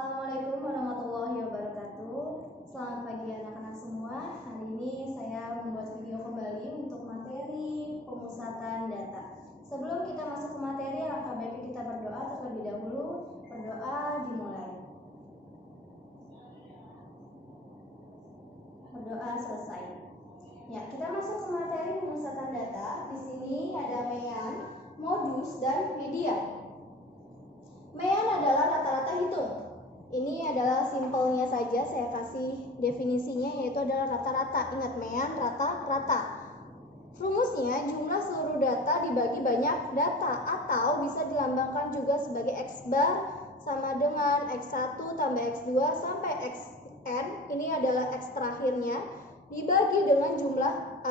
Assalamualaikum warahmatullahi wabarakatuh. Selamat pagi anak-anak semua. Hari ini saya membuat video kembali untuk materi pemusatan data. Sebelum kita masuk ke materi, alangkah baiknya kita berdoa terlebih dahulu. Berdoa dimulai. Berdoa selesai. Ya, kita masuk ke materi pemusatan data. Di sini ada mean, modus, dan media. Mean adalah rata-rata hitung. Ini adalah simpelnya saja, saya kasih definisinya, yaitu adalah rata-rata. Ingat, mean rata-rata. Rumusnya jumlah seluruh data dibagi banyak data, atau bisa dilambangkan juga sebagai X bar sama dengan X1 tambah X2 sampai Xn. Ini adalah X terakhirnya dibagi dengan jumlah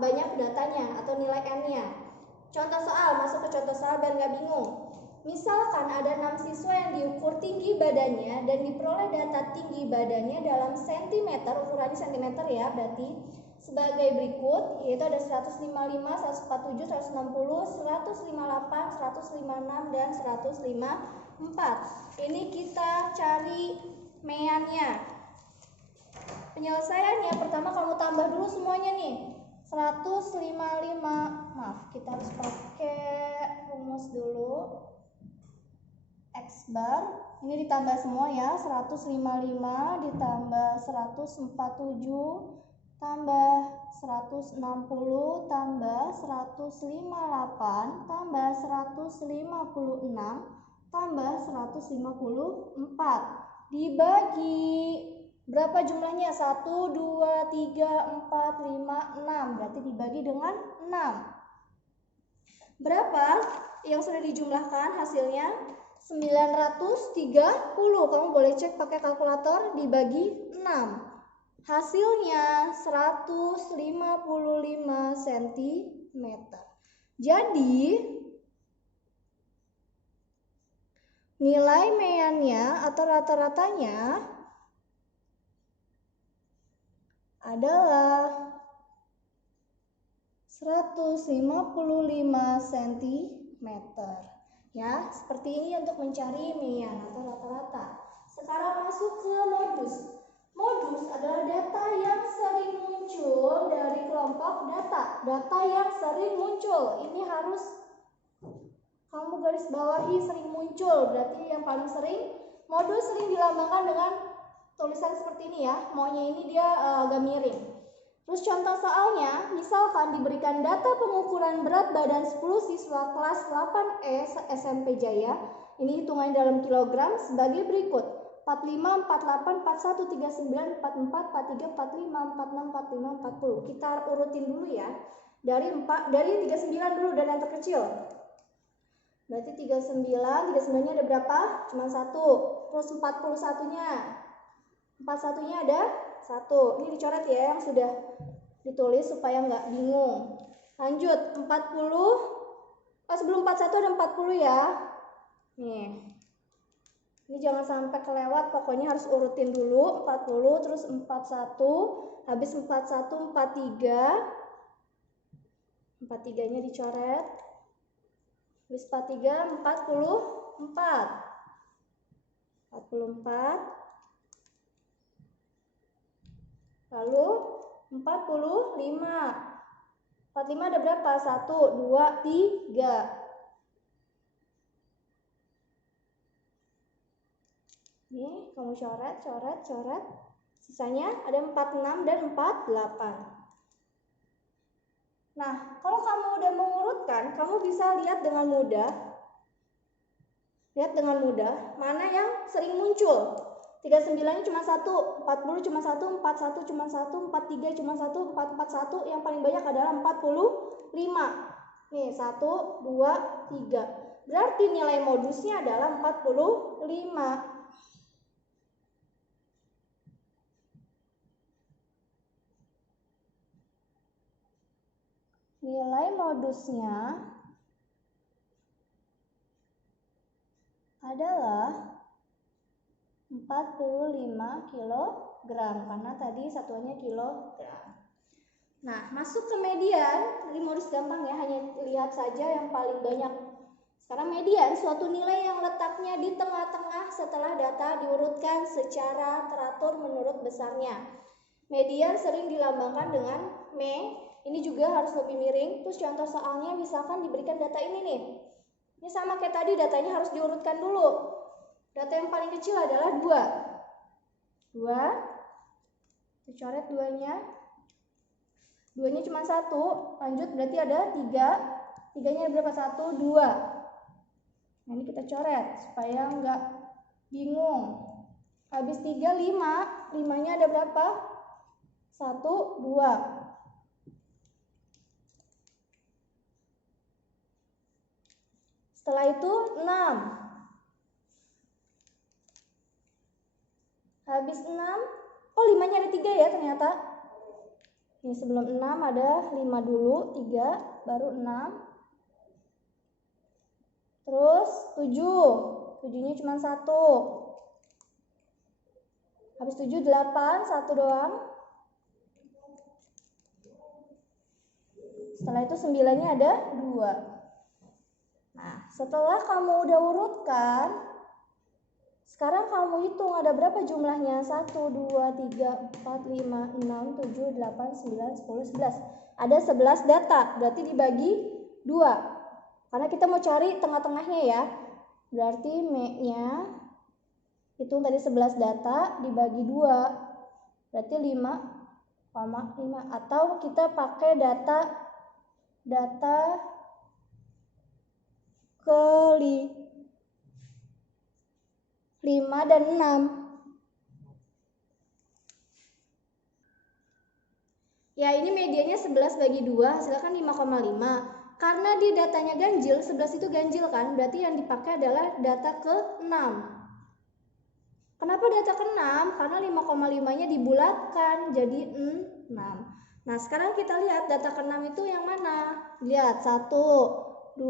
banyak datanya atau nilai n-nya. Contoh soal, masuk ke contoh soal biar nggak bingung. Misalkan ada 6 siswa yang diukur tinggi badannya dan diperoleh data tinggi badannya dalam sentimeter, ukurannya sentimeter ya, berarti sebagai berikut, yaitu ada 155, 147, 160, 158, 156, dan 154. Ini kita cari meannya. Penyelesaiannya, pertama kamu tambah dulu semuanya nih. 155, maaf, kita harus pakai rumus dulu. X bar, ini ditambah semua ya, 155 ditambah 147 tambah 160 tambah 158 tambah 156 tambah 154 dibagi berapa jumlahnya? 1, 2, 3, 4, 5, 6. Berarti dibagi dengan 6. Berapa yang sudah dijumlahkan hasilnya? 930. Kamu boleh cek pakai kalkulator, dibagi 6. Hasilnya 155 cm. Jadi nilai meannya atau rata-ratanya adalah 155 cm. Ya, seperti ini untuk mencari mean atau rata-rata. Sekarang masuk ke modus. Modus adalah data yang sering muncul dari kelompok data. Data yang sering muncul. Ini harus kamu garis bawahi, sering muncul. Berarti yang paling sering. Modus sering dilambangkan dengan tulisan seperti ini ya. Maunya ini dia agak miring. Terus contoh soalnya, misalkan diberikan data pengukuran berat badan 10 siswa kelas 8E SMP Jaya, ini hitungannya dalam kilogram sebagai berikut: 45, 48, 41, 39, 44, 43, 45, 46, 45, 40. Kita urutin dulu ya. Dari 39 dulu, dari yang terkecil. Berarti 39-nya ada berapa? Cuma 1. Terus 41-nya. 41-nya ada 1. Ini dicoret ya yang sudah ditulis supaya nggak bingung. Lanjut, 40. Sebelum 41 ada 40 ya. Nih. Ini jangan sampai kelewat, pokoknya harus urutin dulu. 40, terus 41, habis 41, 43. 43-nya dicoret. Habis 43, 44. 44. Lalu 45. 45 ada berapa? 1, 2, 3. Nih, kamu coret. Sisanya ada 46 dan 48. Nah, kalau kamu udah mengurutkan, kamu bisa lihat dengan mudah. Mana yang sering muncul. 39-nya cuma 1, 40 cuma 1, 41 cuma 1, 43 cuma 1, 441, yang paling banyak adalah 45. Nih, 1, 2, 3. Berarti nilai modusnya adalah 45. Nilai modusnya adalah 45 kg, karena tadi satuannya kilogram. Nah, masuk ke median. Ini modus gampang ya, hanya lihat saja yang paling banyak. Sekarang median. Median suatu nilai yang letaknya di tengah-tengah setelah data diurutkan secara teratur menurut besarnya. Median sering dilambangkan dengan me. Ini juga harus lebih miring. Terus contoh soalnya misalkan diberikan data ini nih. Ini sama kayak tadi, datanya harus diurutkan dulu. Data yang paling kecil adalah 2. 2. Dicoret 2-nya. 2-nya cuma 1. Lanjut berarti ada 3. 3-nya berapa? 1, 2. Nah, ini kita coret supaya nggak bingung. Habis 3, 5. 5-nya ada berapa? 1, 2. Setelah itu 6. Habis 6. Oh, 5-nya ada 3 ya ternyata. Ini sebelum 6 ada 5 dulu, 3, baru 6. Terus 7. 7-nya cuma 1. Habis 7, 8, 1 doang. Setelah itu 9-nya ada 2. Nah, setelah kamu udah urutkan, sekarang kamu hitung ada berapa jumlahnya? 1, 2, 3, 4, 5, 6, 7, 8, 9, 10, 11. Ada 11 data, berarti dibagi 2. Karena kita mau cari tengah-tengahnya ya. Berarti me-nya hitung tadi 11 data dibagi 2. Berarti 5,5. Atau kita pakai data ke 5 dan 6. Ya, ini medianya 11 bagi 2, hasilnya kan 5,5. Karena di datanya ganjil, 11 itu ganjil kan, berarti yang dipakai adalah data ke-6. Kenapa data ke-6? Karena 5,5-nya dibulatkan jadi 6. Nah, sekarang kita lihat data ke-6 itu yang mana? Lihat, 1, 2,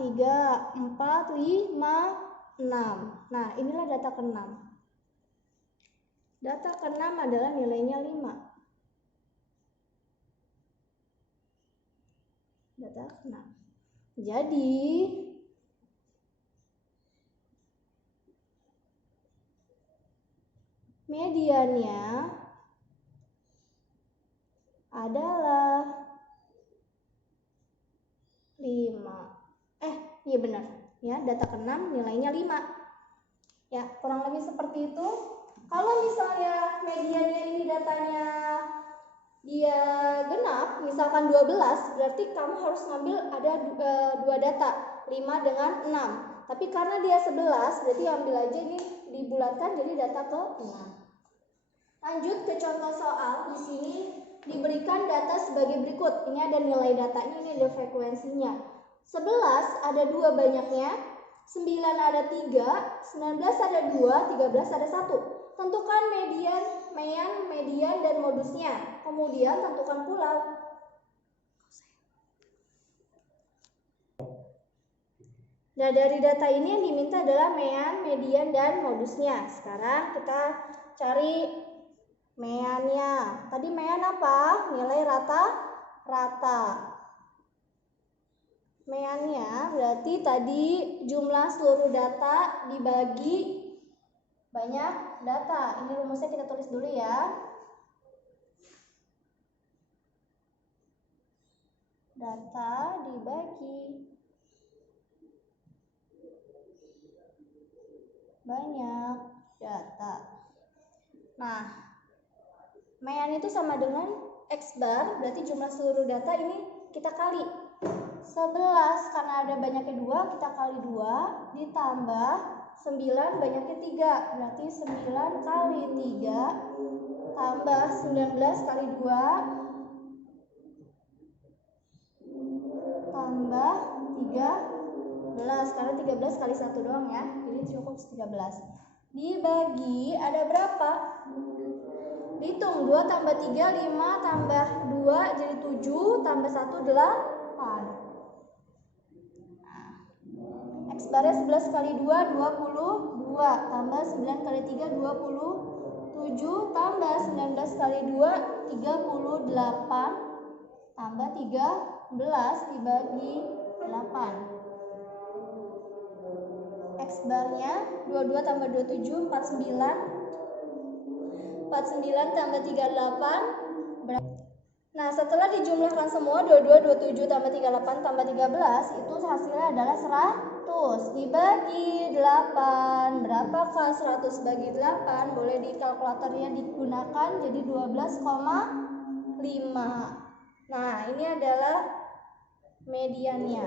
3, 4, 5, 6. Nah, inilah data ke-6. Data ke-6 adalah nilainya 5. Data ke-6. Jadi mediannya adalah 5. Iya benar. Ya, data ke-6 nilainya 5. Ya, kurang lebih seperti itu. Kalau misalnya mediannya ini datanya dia genap, misalkan 12, berarti kamu harus ngambil ada 2 data, 5 dengan 6. Tapi karena dia 11, berarti ambil aja ini dibulatkan jadi data ke 6. Lanjut ke contoh soal. Di sini diberikan data sebagai berikut. Ini ada nilai datanya, ini ada frekuensinya. 11 ada 2 banyaknya, 9 ada 3, 19 ada 2, 13 ada 1. Tentukan median, mean, median, dan modusnya. Kemudian tentukan pula. Nah, dari data ini yang diminta adalah mean, median, dan modusnya. Sekarang kita cari meannya. Tadi mean apa? Nilai rata-rata. Meannya berarti tadi jumlah seluruh data dibagi banyak data. Ini rumusnya kita tulis dulu ya. Data dibagi banyak data. Nah, mean itu sama dengan X bar, berarti jumlah seluruh data ini kita kali 11, karena ada banyaknya 2, kita kali 2, ditambah 9 banyaknya 3, berarti 9 kali 3 tambah 19 kali 2 tambah 13, karena 13 kali 1 doang ya, jadi cukup 13. Dibagi ada berapa? Dihitung 2 tambah 3, 5 tambah 2 jadi 7, tambah 1, 8. X barnya 11 kali 2, 22, tambah 9 kali 3, 27, tambah 19 kali 2, 38, tambah 13 dibagi 8. X barnya 22 tambah 27 49. 49 tambah 38 berapa? Nah, setelah dijumlahkan semua 22, 27 tambah 38 tambah 13 itu hasilnya adalah 100 dibagi 8. Berapakah 100 bagi 8? Boleh di kalkulatornya digunakan jadi 12,5. Nah, ini adalah mediannya.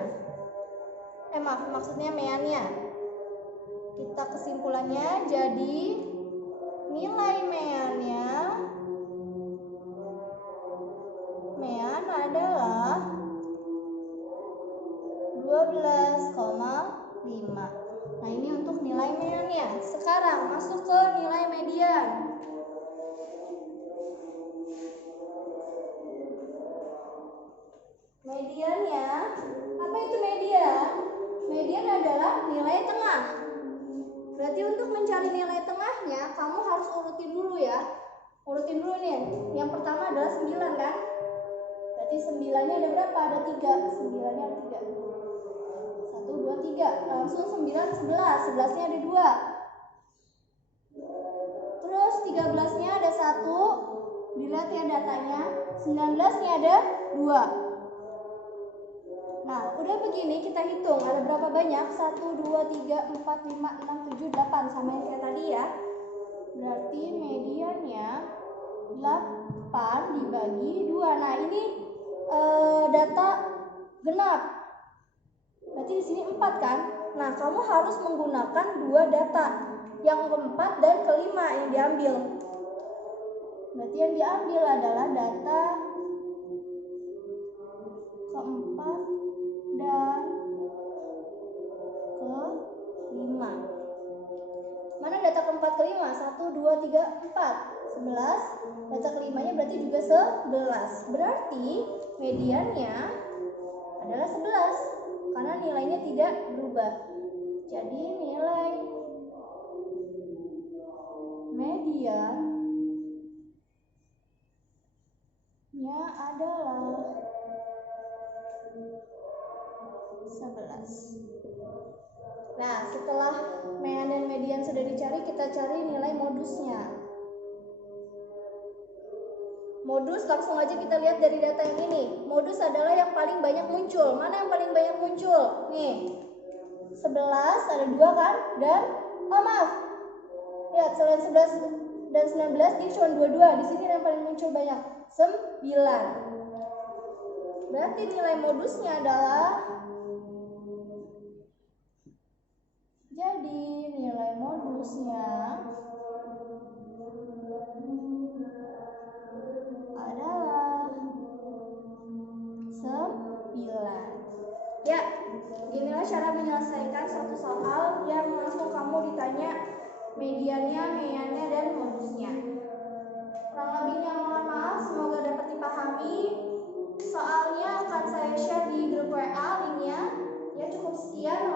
Maksudnya meannya. Kita kesimpulannya jadi nilai meannya adalah 12,5. Nah, ini untuk nilai meannya. Sekarang masuk ke nilai median. Mediannya, apa itu median? Median adalah nilai tengah. Berarti untuk mencari nilai tengahnya, kamu harus urutin dulu ya. Urutin dulu nih. Yang pertama adalah 9 kan? Berarti 9-nya ada berapa? Ada 3. 9-nya ada 3. 1, 2, 3. Langsung 9, 11. 11-nya ada 2. Terus 13-nya ada 1. Dilihat ya datanya. 19-nya ada 2. Nah, udah begini kita hitung. Ada berapa banyak? 1, 2, 3, 4, 5, 6, 7, 8. Sama yang kayak tadi ya. Berarti mediannya 8 dibagi 2. Nah, ini data genap. Berarti di sini 4 kan? Nah, kamu harus menggunakan 2 data. Yang keempat dan kelima yang diambil. Berarti yang diambil adalah data keempat dan kelima. Mana data keempat kelima? 1, 2, 3, 4. 11. Data kelimanya berarti juga 11. Berarti mediannya adalah 11 karena nilainya tidak berubah. Jadi nilai mediannya adalah 11. Nah, setelah mean dan median sudah dicari, kita cari nilai modusnya. Modus langsung aja kita lihat dari data yang ini. Modus adalah yang paling banyak muncul. Mana yang paling banyak muncul? Nih, 11 ada 2 kan? Dan, maaf. Lihat, selain 11 dan 19 ini cuma 22. Di sini yang paling muncul banyak. 9. Berarti nilai modusnya adalah, jadi nilai modusnya adalah 9. Ya, inilah cara menyelesaikan suatu soal yang langsung kamu ditanya mediannya, meannya, dan modusnya. Kurang lebihnya mohon maaf, semoga dapat dipahami. Soalnya akan saya share di grup WA linknya. Ya, cukup sekian.